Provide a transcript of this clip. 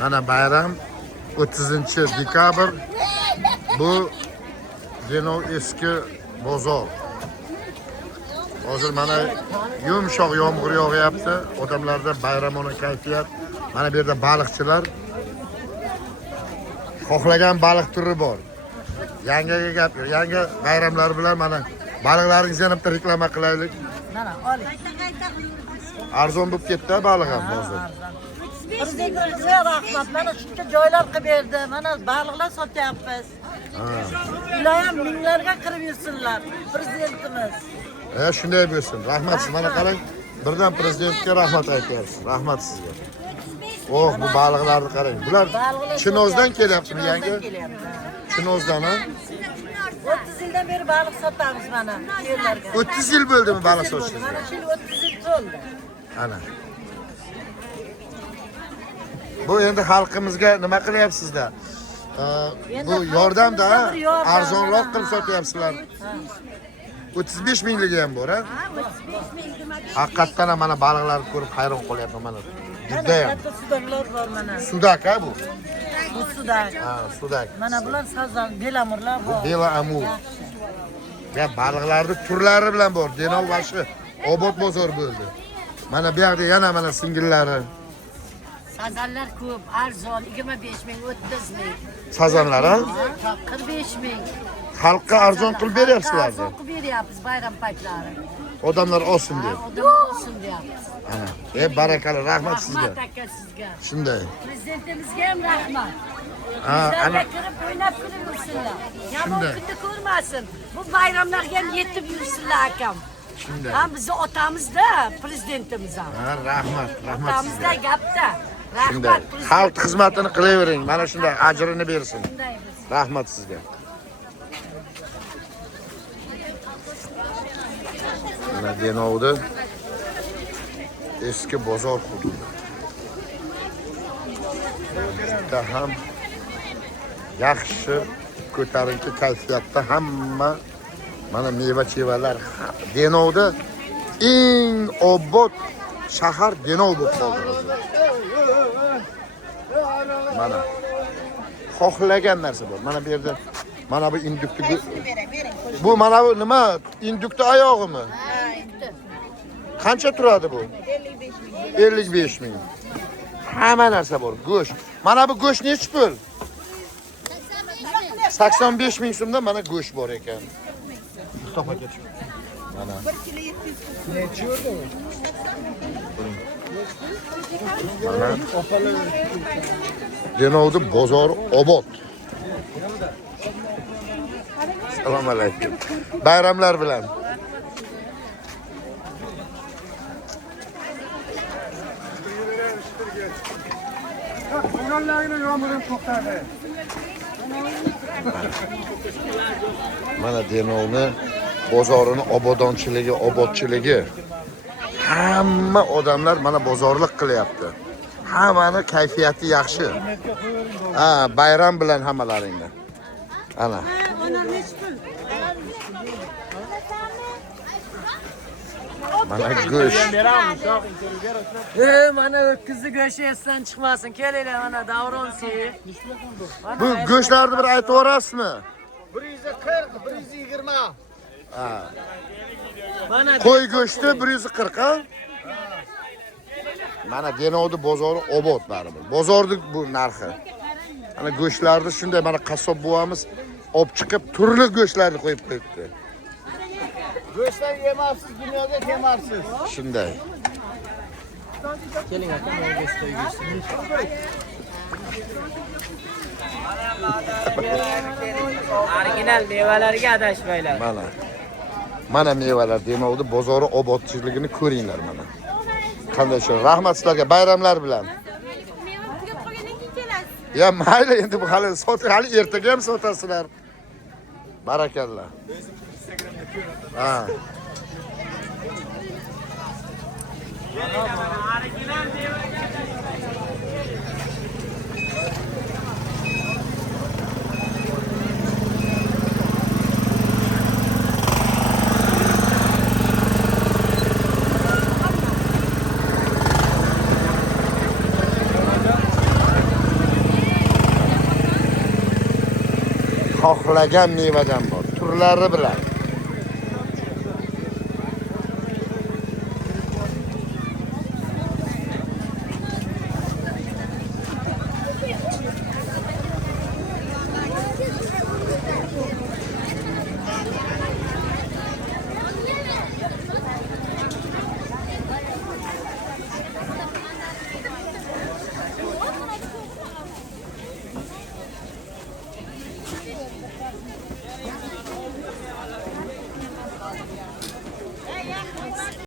Mana bayram 30-dekabr. Bu Denov eski bozor. Hozir mana yumshoq yomg'ir yog'yapti. Odamlarda bayramona kayfiyat. Mana bu yerda baliqchilar xohlagan baliq turi bor. Yangiga gap yo'q. Yangi bayramlar bilan mana baliqlaringizni ham bitta reklama qilaylik. Mana oling. Arzon bo'lib ketdi baliq ham hozir. Prezidentimizga rahmat. Mana shuncha joylar qilib berdi. Mana baliqlar sotyapmiz. Iloyim minglarga kirib yursinlar prezidentimiz. Shunday bo'lsin. Rahmat siz mana qarang. Birdan prezidentga rahmat aytyapsiz. Rahmat sizga. Oh, bu baliqlarni qarang. Bular Chinozdan kelyaptimi yangi? Chinozdan ha? 30 yildan beri baliq sotamiz mana yerlarga. 30 yil bo'ldimi baliq sotishingizga? Mana shu 30 yil bo'ldi. Ana. Bu endi xalqimizga nima qilyapsizda? Bu yordamda arzonroq qilib sotyapsizlar. 35 mingligi ham bor, ha? Haqiqatdan ham mana baliqlarni ko'rib hayron qolyapman mana. Juda ham. Katta sudaklar bor mana. Sudak ha bu? Bu sudak. Ha, sudak. Mana bular sazan, belamurlar Bu bor. bela amur. Ya baliqlarning turlari bilan bor. Denov vashi obod bozor bo'ldi. Mana bu yerda yana mana singillari. Sazanlar ko'p, arzon 25 ming, 30 ming. Sazanlar ha? 45 ming. Xalqqa arzon qilib beryapsizlar. Arzon qilib beryapmiz bayram paytlari. Odamlar olsin deb. Odam olsin deyapmiz. Ana. Barakalla, rahmat sizga. Rahmat aka sizga. Shunday. Prezidentimizga ham rahmat. Ha, ana. Kirib o'ynab kulib yursinlar. Yomon Shunday. kunni ko'rmasin. Bu bayramlarga ham yetib yursinlar akam. Shunday. Ham bizni otamizda prezidentimiz ham. Ha, rahmat, rahmat Otamizda sizga. gapda. Shunday. Rahmat prezident. Xalq xizmatini qilavering. Mana shunday ajrini bersin. Shunday biz. Rahmat sizga. Mana Denovda eski bozor hududi. Juda ham yaxshi ko'tarinki kayfiyatda hamma mana meva-chevalar. Denovda eng obod shahar Denov bo'lib qoldi. Mana xohlagan narsa bor. Mana bu yerda mana bu indukni bu mana bu nima? Indukni oyog'imi? Qancha turadi bu? 55 ming. Hamma narsa bor. Go'sht. Mana bu go'sht nechi pul? 85 ming so'mdan mana go'sht bor ekan. Mustafa aka. Mana. 1 kilo 700. Nechi yurdi? Mana Denovda bozor obod. Assalomu alaykum. Bayramlar bilan. Mana Denovni bozorini obodonchiligi, obodchiligi. Hamma odamlar mana bozorlik qilyapti. Hammani kayfiyati yaxshi. Ha, bayram bilan hammalaringni. Ana. Mana go'sht. Mana o'tkizni go'shti esdan chiqmasin. Kelinglar mana davron suvi. Bu go'shtlarni bir aytib o'rasizmi? 140, 120. Ha. Mana Qo'y go'shti 140 ha? Mana Denovda bozori obod baribir. Bozorning bu narxi. Ana go'shtlarni shunday mana qassob buvamiz olib chiqib turli go'shtlarni qo'yib qo'yibdi. Go'shtlar yemarsiz, dunyoda kemarsiz. Shunday. keling aka, men go'sht original mevalarga adashmaylar. Mana mevalar Denovda bozori obodchiligini ko'ringlar mana. Qanday shu. Rahmat sizlarga bayramlar bilan. Ya mayli endi bu hali hali ertaga ham sotasizlar. Barakallah. Ha. Original xohlagan mevadan bor, turlari bilan.